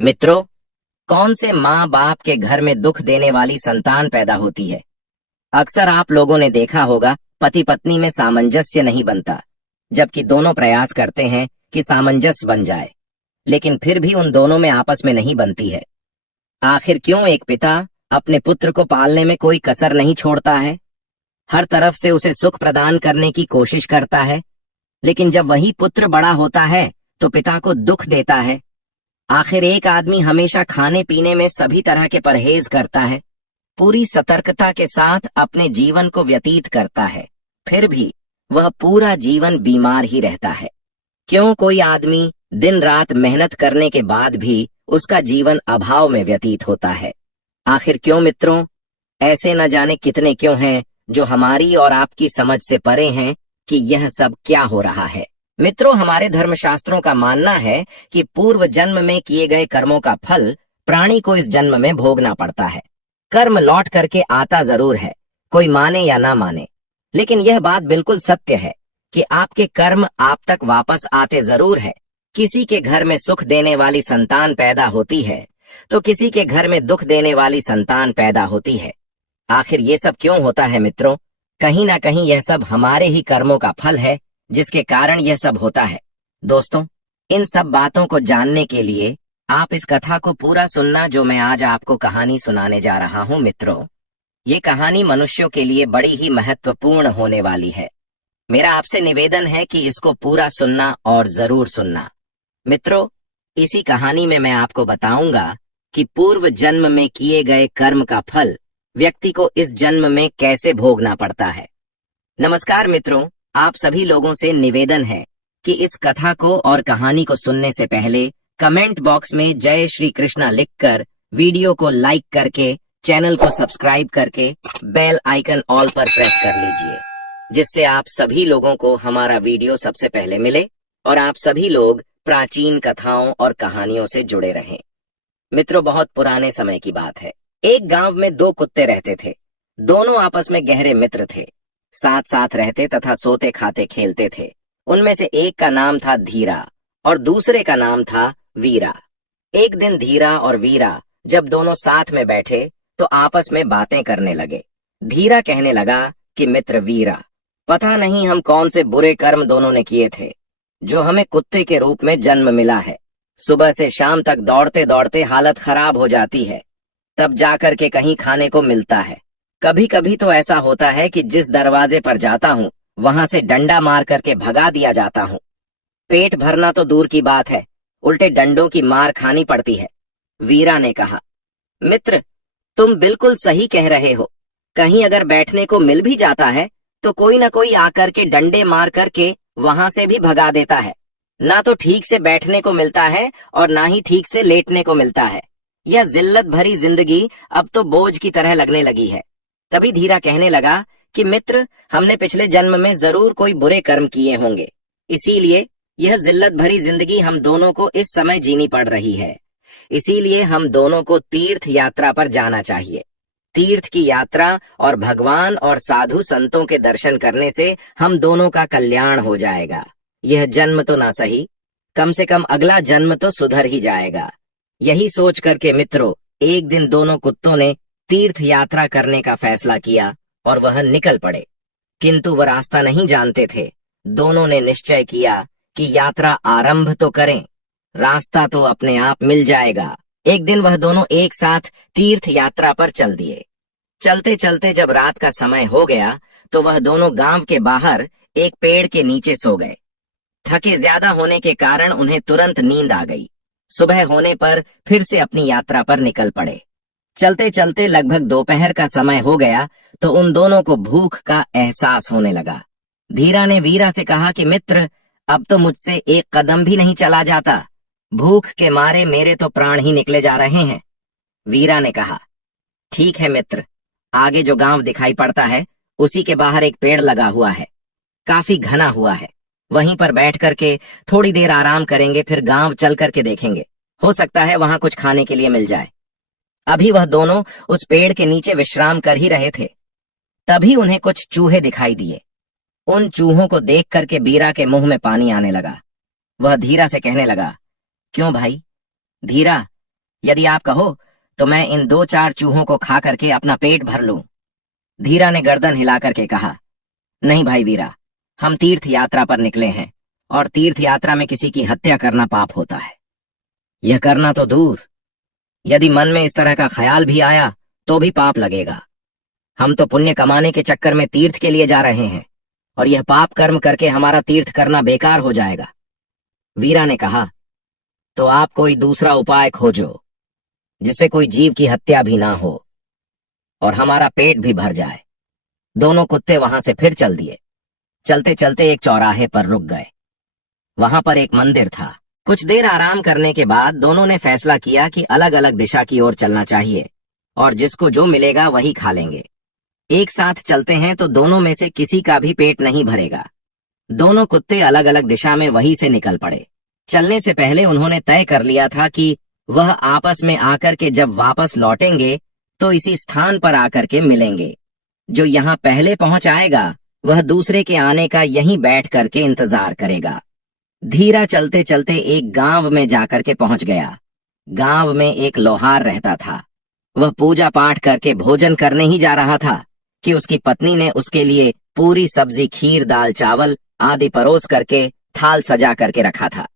मित्रों, कौन से माँ बाप के घर में दुख देने वाली संतान पैदा होती है। अक्सर आप लोगों ने देखा होगा, पति पत्नी में सामंजस्य नहीं बनता, जबकि दोनों प्रयास करते हैं कि सामंजस्य बन जाए, लेकिन फिर भी उन दोनों में आपस में नहीं बनती है। आखिर क्यों एक पिता अपने पुत्र को पालने में कोई कसर नहीं छोड़ता है, हर तरफ से उसे सुख प्रदान करने की कोशिश करता है, लेकिन जब वही पुत्र बड़ा होता है तो पिता को दुख देता है। आखिर एक आदमी हमेशा खाने पीने में सभी तरह के परहेज करता है, पूरी सतर्कता के साथ अपने जीवन को व्यतीत करता है, फिर भी वह पूरा जीवन बीमार ही रहता है। क्यों कोई आदमी दिन रात मेहनत करने के बाद भी उसका जीवन अभाव में व्यतीत होता है। आखिर क्यों मित्रों? ऐसे न जाने कितने क्यों हैं जो हमारी और आपकी समझ से परे हैं कि यह सब क्या हो रहा है। मित्रों, हमारे धर्मशास्त्रों का मानना है कि पूर्व जन्म में किए गए कर्मों का फल प्राणी को इस जन्म में भोगना पड़ता है। कर्म लौट करके आता जरूर है, कोई माने या ना माने, लेकिन यह बात बिल्कुल सत्य है कि आपके कर्म आप तक वापस आते जरूर है। किसी के घर में सुख देने वाली संतान पैदा होती है तो किसी के घर में दुख देने वाली संतान पैदा होती है। आखिर ये सब क्यों होता है मित्रों? कहीं ना कहीं यह सब हमारे ही कर्मों का फल है, जिसके कारण यह सब होता है। दोस्तों, इन सब बातों को जानने के लिए आप इस कथा को पूरा सुनना जो मैं आज आपको कहानी सुनाने जा रहा हूँ। मित्रों, ये कहानी मनुष्यों के लिए बड़ी ही महत्वपूर्ण होने वाली है। मेरा आपसे निवेदन है कि इसको पूरा सुनना और जरूर सुनना। मित्रों, इसी कहानी में मैं आपको बताऊंगा कि पूर्व जन्म में किए गए कर्म का फल व्यक्ति को इस जन्म में कैसे भोगना पड़ता है। नमस्कार मित्रों, आप सभी लोगों से निवेदन है कि इस कथा को और कहानी को सुनने से पहले कमेंट बॉक्स में जय श्री कृष्णा लिखकर, वीडियो को लाइक करके, चैनल को सब्सक्राइब करके बेल आइकन ऑल पर प्रेस कर लीजिए, जिससे आप सभी लोगों को हमारा वीडियो सबसे पहले मिले और आप सभी लोग प्राचीन कथाओं और कहानियों से जुड़े रहें। मित्रों, बहुत पुराने समय की बात है। एक गांव में दो कुत्ते रहते थे। दोनों आपस में गहरे मित्र थे, साथ साथ रहते तथा सोते खाते खेलते थे। उनमें से एक का नाम था धीरा और दूसरे का नाम था वीरा। एक दिन धीरा और वीरा जब दोनों साथ में बैठे तो आपस में बातें करने लगे। धीरा कहने लगा कि मित्र वीरा, पता नहीं हम कौन से बुरे कर्म दोनों ने किए थे जो हमें कुत्ते के रूप में जन्म मिला है। सुबह से शाम तक दौड़ते दौड़ते हालत खराब हो जाती है, तब जाकर के कहीं खाने को मिलता है। कभी कभी तो ऐसा होता है कि जिस दरवाजे पर जाता हूँ वहां से डंडा मार करके भगा दिया जाता हूँ। पेट भरना तो दूर की बात है, उल्टे डंडों की मार खानी पड़ती है। वीरा ने कहा, मित्र, तुम बिल्कुल सही कह रहे हो। कहीं अगर बैठने को मिल भी जाता है तो कोई ना कोई आकर के डंडे मार करके वहां से भी भगा देता है। ना तो ठीक से बैठने को मिलता है और ना ही ठीक से लेटने को मिलता है। यह जिल्लत भरी जिंदगी अब तो बोझ की तरह लगने लगी है। तभी धीरा कहने लगा कि मित्र, हमने पिछले जन्म में जरूर कोई बुरे कर्म किए होंगे, इसीलिए यह जिल्लत भरी जिंदगी हम दोनों को इस समय जीनी पड़ रही है। इसीलिए हम दोनों को तीर्थ यात्रा पर जाना चाहिए। तीर्थ की यात्रा और भगवान और साधु संतों के दर्शन करने से हम दोनों का कल्याण हो जाएगा। यह जन्म तो ना सही, कम से कम अगला जन्म तो सुधर ही जाएगा। यही सोच करके मित्रों, एक दिन दोनों कुत्तों ने तीर्थ यात्रा करने का फैसला किया और वह निकल पड़े। किंतु वह रास्ता नहीं जानते थे। दोनों ने निश्चय किया कि यात्रा आरंभ तो करें, रास्ता तो अपने आप मिल जाएगा। एक दिन वह दोनों एक साथ तीर्थ यात्रा पर चल दिए। चलते चलते जब रात का समय हो गया तो वह दोनों गांव के बाहर एक पेड़ के नीचे सो गए। थके ज्यादा होने के कारण उन्हें तुरंत नींद आ गई। सुबह होने पर फिर से अपनी यात्रा पर निकल पड़े। चलते चलते लगभग दोपहर का समय हो गया तो उन दोनों को भूख का एहसास होने लगा। धीरा ने वीरा से कहा कि मित्र, अब तो मुझसे एक कदम भी नहीं चला जाता। भूख के मारे मेरे तो प्राण ही निकले जा रहे हैं। वीरा ने कहा, ठीक है मित्र, आगे जो गांव दिखाई पड़ता है उसी के बाहर एक पेड़ लगा हुआ है, काफी घना हुआ है। वहीं पर बैठ करके थोड़ी देर आराम करेंगे, फिर गांव चल करके देखेंगे, हो सकता है वहां कुछ खाने के लिए मिल जाए। अभी वह दोनों उस पेड़ के नीचे विश्राम कर ही रहे थे, तभी उन्हें कुछ चूहे दिखाई दिए। उन चूहों को देख करके वीरा के मुंह में पानी आने लगा। वह धीरा से कहने लगा, क्यों भाई? धीरा, यदि आप कहो तो मैं इन 2-4 चूहों को खा करके अपना पेट भर लूं। धीरा ने गर्दन हिला करके कहा, नहीं भाई वीरा, हम तीर्थ यात्रा पर निकले हैं और तीर्थ यात्रा में किसी की हत्या करना पाप होता है। यह करना तो दूर, यदि मन में इस तरह का ख्याल भी आया तो भी पाप लगेगा। हम तो पुण्य कमाने के चक्कर में तीर्थ के लिए जा रहे हैं और यह पाप कर्म करके हमारा तीर्थ करना बेकार हो जाएगा। वीरा ने कहा, तो आप कोई दूसरा उपाय खोजो जिससे कोई जीव की हत्या भी ना हो और हमारा पेट भी भर जाए। दोनों कुत्ते वहां से फिर चल दिए। चलते चलते एक चौराहे पर रुक गए। वहां पर एक मंदिर था। कुछ देर आराम करने के बाद दोनों ने फैसला किया कि अलग अलग दिशा की ओर चलना चाहिए और जिसको जो मिलेगा वही खा लेंगे। एक साथ चलते हैं तो दोनों में से किसी का भी पेट नहीं भरेगा। दोनों कुत्ते अलग अलग दिशा में वहीं से निकल पड़े। चलने से पहले उन्होंने तय कर लिया था कि वह आपस में आकर के जब वापस लौटेंगे तो इसी स्थान पर आकर के मिलेंगे। जो यहाँ पहले पहुंच आएगा वह दूसरे के आने का यहीं बैठ करके इंतजार करेगा। धीरा चलते चलते एक गांव में जाकर के पहुंच गया। गांव में एक लोहार रहता था। वह पूजा पाठ करके भोजन करने ही जा रहा था कि उसकी पत्नी ने उसके लिए पूरी सब्जी, खीर, दाल, चावल आदि परोस करके थाल सजा करके रखा था।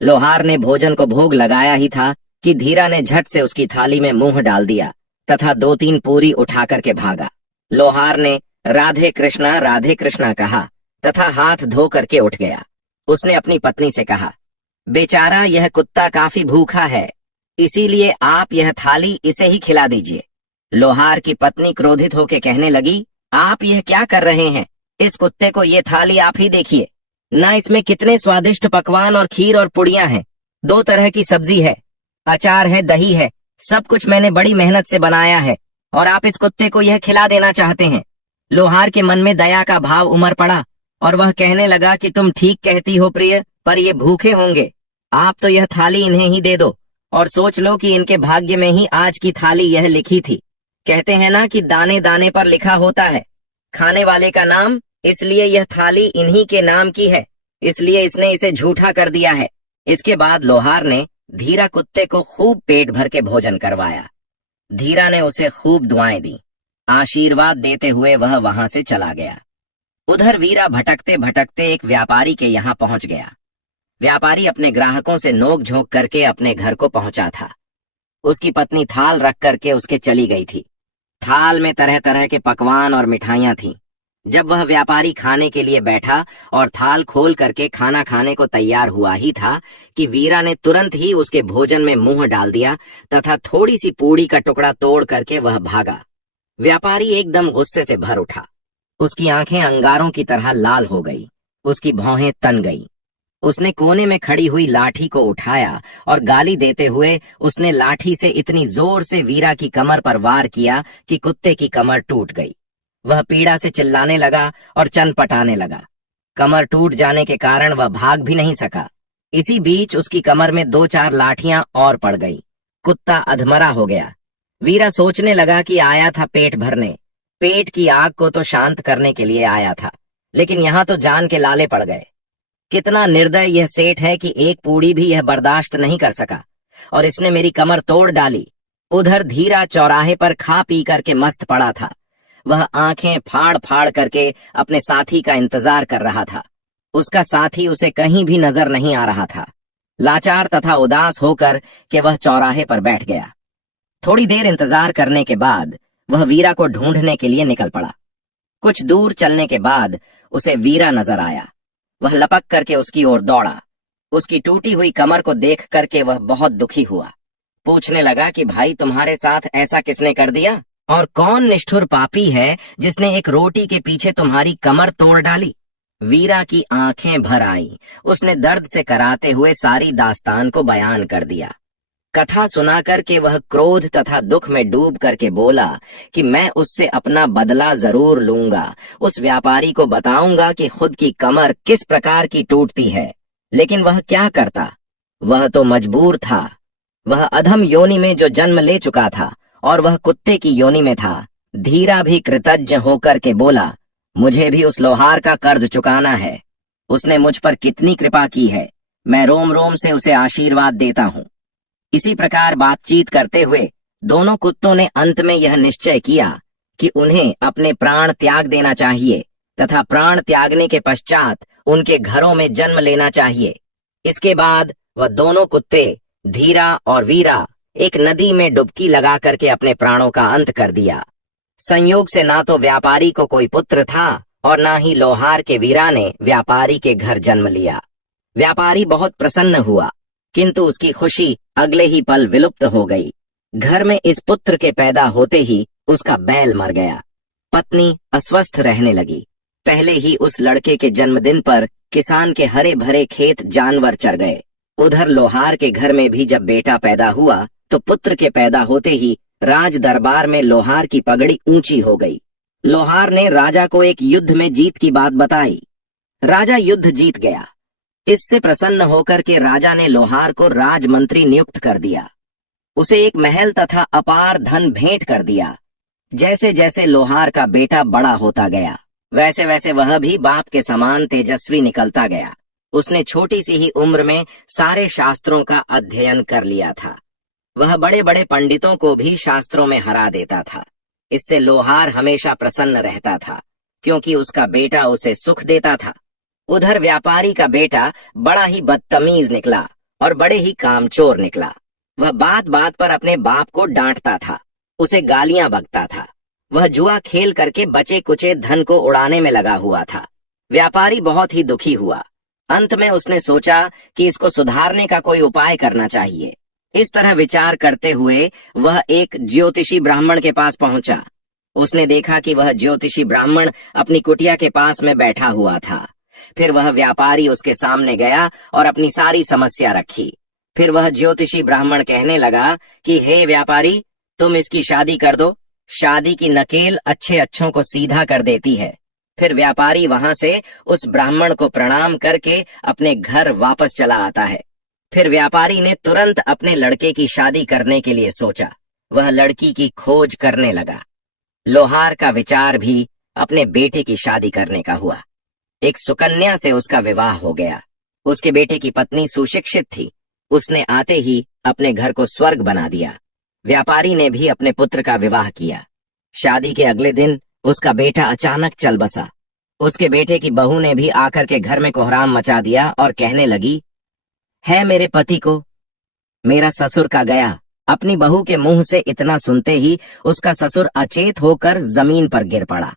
लोहार ने भोजन को भोग लगाया ही था कि धीरा ने झट से उसकी थाली में मुंह डाल दिया तथा 2-3 पूरी उठा करके भागा। लोहार ने राधे कृष्णा कहा तथा हाथ धो करके उठ गया। उसने अपनी पत्नी से कहा, बेचारा यह कुत्ता काफी भूखा है, इसीलिए आप यह थाली इसे ही खिला दीजिए। लोहार की पत्नी क्रोधित होकर कहने लगी, आप यह क्या कर रहे हैं? इस कुत्ते को ये थाली आप ही देखिए ना, इसमें कितने स्वादिष्ट पकवान और खीर और पुड़ियां हैं, 2 तरह की सब्जी है, अचार है, दही है, सब कुछ मैंने बड़ी मेहनत से बनाया है और आप इस कुत्ते को यह खिला देना चाहते हैं। लोहार के मन में दया का भाव उमड़ पड़ा और वह कहने लगा कि तुम ठीक कहती हो प्रिय, पर ये भूखे होंगे, आप तो यह थाली इन्हें ही दे दो और सोच लो कि इनके भाग्य में ही आज की थाली यह लिखी थी। कहते हैं ना कि दाने दाने पर लिखा होता है खाने वाले का नाम, इसलिए यह थाली इन्हीं के नाम की है, इसलिए इसने इसे झूठा कर दिया है। इसके बाद लोहार ने धीरा कुत्ते को खूब पेट भर के भोजन करवाया। धीरा ने उसे खूब दुआएं दी। आशीर्वाद देते हुए वह वहां से चला गया। उधर वीरा भटकते भटकते एक व्यापारी के यहाँ पहुंच गया। व्यापारी अपने ग्राहकों से नोक झोंक करके अपने घर को पहुंचा था। उसकी पत्नी थाल रख करके उसके चली गई थी। थाल में तरह तरह के पकवान और मिठाइयां थीं। जब वह व्यापारी खाने के लिए बैठा और थाल खोल करके खाना खाने को तैयार हुआ ही था कि वीरा ने तुरंत ही उसके भोजन में मुंह डाल दिया तथा थोड़ी सी पूड़ी का टुकड़ा तोड़ करके वह भागा। व्यापारी एकदम गुस्से से भर उठा। उसकी आंखें अंगारों की तरह लाल हो गई, उसकी भौहें तन गई। उसने कोने में खड़ी हुई लाठी को उठाया और गाली देते हुए उसने लाठी से इतनी जोर से वीरा की कमर पर वार किया कि कुत्ते की कमर टूट गई। वह पीड़ा से चिल्लाने लगा और चनपटाने लगा। कमर टूट जाने के कारण वह भाग भी नहीं सका। इसी बीच उसकी कमर में 2-4 लाठियां और पड़ गईं। कुत्ता अधमरा हो गया। वीरा सोचने लगा कि आया था पेट भरने, पेट की आग को तो शांत करने के लिए आया था, लेकिन यहाँ तो जान के लाले पड़ गए। कितना निर्दय यह सेठ है कि एक पूड़ी भी यह बर्दाश्त नहीं कर सका और इसने मेरी कमर तोड़ डाली। उधर धीरा चौराहे पर खा पी करके मस्त पड़ा था। वह आंखें फाड़ फाड़ करके अपने साथी का इंतजार कर रहा था। उसका साथी उसे कहीं भी नजर नहीं आ रहा था। लाचार तथा उदास होकर के वह चौराहे पर बैठ गया। थोड़ी देर इंतजार करने के बाद वह वीरा को ढूंढने के लिए निकल पड़ा। कुछ दूर चलने के बाद उसे वीरा नजर आया। वह लपक करके उसकी ओर दौड़ा। उसकी टूटी हुई कमर को देख करके वह बहुत दुखी हुआ। पूछने लगा कि भाई तुम्हारे साथ ऐसा किसने कर दिया और कौन निष्ठुर पापी है जिसने एक रोटी के पीछे तुम्हारी कमर तोड़ डाली। वीरा की आंखें भर आईं। उसने दर्द से कराते हुए सारी दास्तान को बयान कर दिया। कथा सुनाकर के वह क्रोध तथा दुख में डूब करके बोला कि मैं उससे अपना बदला जरूर लूंगा। उस व्यापारी को बताऊंगा कि खुद की कमर किस प्रकार की टूटती है। लेकिन वह क्या करता, वह तो मजबूर था। वह अधम योनि में जो जन्म ले चुका था और वह कुत्ते की योनि में था। धीरा भी कृतज्ञ होकर के बोला, मुझे भी उस लोहार का कर्ज चुकाना है। उसने मुझ पर कितनी कृपा की है, मैं रोम रोम से उसे आशीर्वाद देता हूँ। इसी प्रकार बातचीत करते हुए दोनों कुत्तों ने अंत में यह निश्चय किया कि उन्हें अपने प्राण त्याग देना चाहिए तथा प्राण त्यागने के पश्चात उनके घरों में जन्म लेना चाहिए। इसके बाद वह दोनों कुत्ते धीरा और वीरा एक नदी में डुबकी लगा करके अपने प्राणों का अंत कर दिया। संयोग से ना तो व्यापारी को कोई पुत्र था और ना ही लोहार के वीरा ने व्यापारी के घर जन्म लिया। व्यापारी बहुत प्रसन्न हुआ, किंतु उसकी खुशी अगले ही पल विलुप्त हो गई। घर में इस पुत्र के पैदा होते ही उसका बैल मर गया। पत्नी अस्वस्थ रहने लगी। पहले ही उस लड़के के जन्मदिन पर किसान के हरे भरे खेत जानवर चर गए। उधर लोहार के घर में भी जब बेटा पैदा हुआ तो पुत्र के पैदा होते ही राज दरबार में लोहार की पगड़ी ऊंची हो गई। लोहार ने राजा को एक युद्ध में जीत की बात बताई। राजा युद्ध जीत गया। इससे प्रसन्न होकर के राजा ने लोहार को राजमंत्री नियुक्त कर दिया। उसे एक महल तथा अपार धन भेंट कर दिया। जैसे जैसे लोहार का बेटा बड़ा होता गया वैसे वैसे वह भी बाप के समान तेजस्वी निकलता गया। उसने छोटी सी ही उम्र में सारे शास्त्रों का अध्ययन कर लिया था। वह बड़े बड़े पंडितों को भी शास्त्रों में हरा देता था। इससे लोहार हमेशा प्रसन्न रहता था, क्योंकि उसका बेटा उसे सुख देता था। उधर व्यापारी का बेटा बड़ा ही बदतमीज निकला और बड़े ही कामचोर निकला। वह बात बात पर अपने बाप को डांटता था, उसे गालियां बकता था। वह जुआ खेल करके बचे कुचे धन को उड़ाने में लगा हुआ था। व्यापारी बहुत ही दुखी हुआ। अंत में उसने सोचा कि इसको सुधारने का कोई उपाय करना चाहिए। इस तरह विचार करते हुए वह एक ज्योतिषी ब्राह्मण के पास पहुंचा। उसने देखा कि वह ज्योतिषी ब्राह्मण अपनी कुटिया के पास में बैठा हुआ था। फिर वह व्यापारी उसके सामने गया और अपनी सारी समस्या रखी। फिर वह ज्योतिषी ब्राह्मण कहने लगा कि हे व्यापारी, तुम इसकी शादी कर दो। शादी की नकेल अच्छे अच्छों को सीधा कर देती है। फिर व्यापारी वहां से उस ब्राह्मण को प्रणाम करके अपने घर वापस चला आता है। फिर व्यापारी ने तुरंत अपने लड़के की शादी करने के लिए सोचा। वह लड़की की खोज करने लगा। लोहार का विचार भी अपने बेटे की शादी करने का हुआ। एक सुकन्या से उसका विवाह हो गया। उसके बेटे की पत्नी सुशिक्षित थी। उसने आते ही अपने घर को स्वर्ग बना दिया। व्यापारी ने भी अपने पुत्र का विवाह किया। शादी के अगले दिन उसका बेटा अचानक चल बसा। उसके बेटे की बहू ने भी आकर के घर में कोहराम मचा दिया और कहने लगी, है मेरे पति को मेरा ससुर का गया। अपनी बहू के मुंह से इतना सुनते ही उसका ससुर अचेत होकर जमीन पर गिर पड़ा।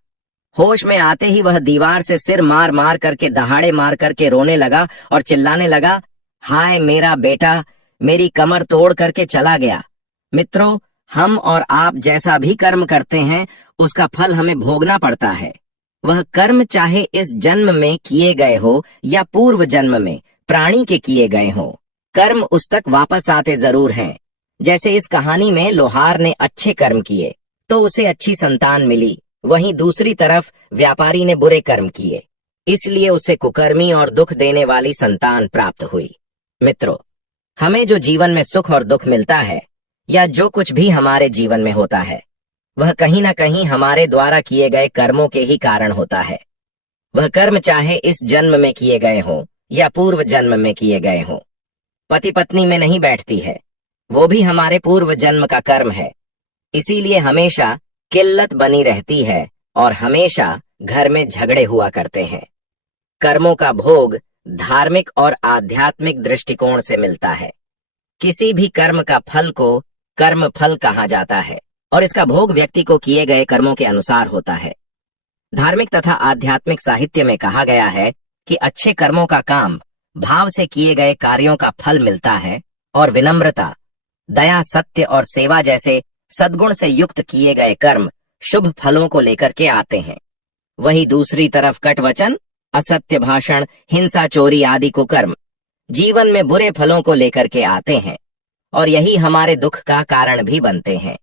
होश में आते ही वह दीवार से सिर मार मार करके दहाड़े मार करके रोने लगा और चिल्लाने लगा, हाय मेरा बेटा मेरी कमर तोड़ करके चला गया। मित्रों, हम और आप जैसा भी कर्म करते हैं उसका फल हमें भोगना पड़ता है। वह कर्म चाहे इस जन्म में किए गए हो या पूर्व जन्म में प्राणी के किए गए हो, कर्म उस तक वापस आते जरूर हैं। जैसे इस कहानी में लोहार ने अच्छे कर्म किए तो उसे अच्छी संतान मिली, वहीं दूसरी तरफ व्यापारी ने बुरे कर्म किए, इसलिए उसे कुकर्मी और दुख देने वाली संतान प्राप्त हुई। मित्रों, हमें जो जीवन में सुख और दुख मिलता है या जो कुछ भी हमारे जीवन में होता है वह कहीं ना कहीं हमारे द्वारा किए गए कर्मों के ही कारण होता है। वह कर्म चाहे इस जन्म में किए गए हों या पूर्व जन्म में किए गए हों, पति पत्नी में नहीं बैठती है, वो भी हमारे पूर्व जन्म का कर्म है। इसीलिए हमेशा किल्लत बनी रहती है और हमेशा घर में झगड़े हुआ करते हैं। कर्मों का भोग धार्मिक और आध्यात्मिक दृष्टिकोण से मिलता है। किसी भी कर्म का फल को कर्म फल कहा जाता है और इसका भोग व्यक्ति को किए गए कर्मों के अनुसार होता है। धार्मिक तथा आध्यात्मिक साहित्य में कहा गया है कि अच्छे कर्मों का काम भाव से किए गए कार्यों का फल मिलता है और विनम्रता, दया, सत्य और सेवा जैसे सद्गुण से युक्त किए गए कर्म शुभ फलों को लेकर के आते हैं। वही दूसरी तरफ कटवचन, असत्य भाषण, हिंसा, चोरी आदि को कर्म जीवन में बुरे फलों को लेकर के आते हैं और यही हमारे दुख का कारण भी बनते हैं।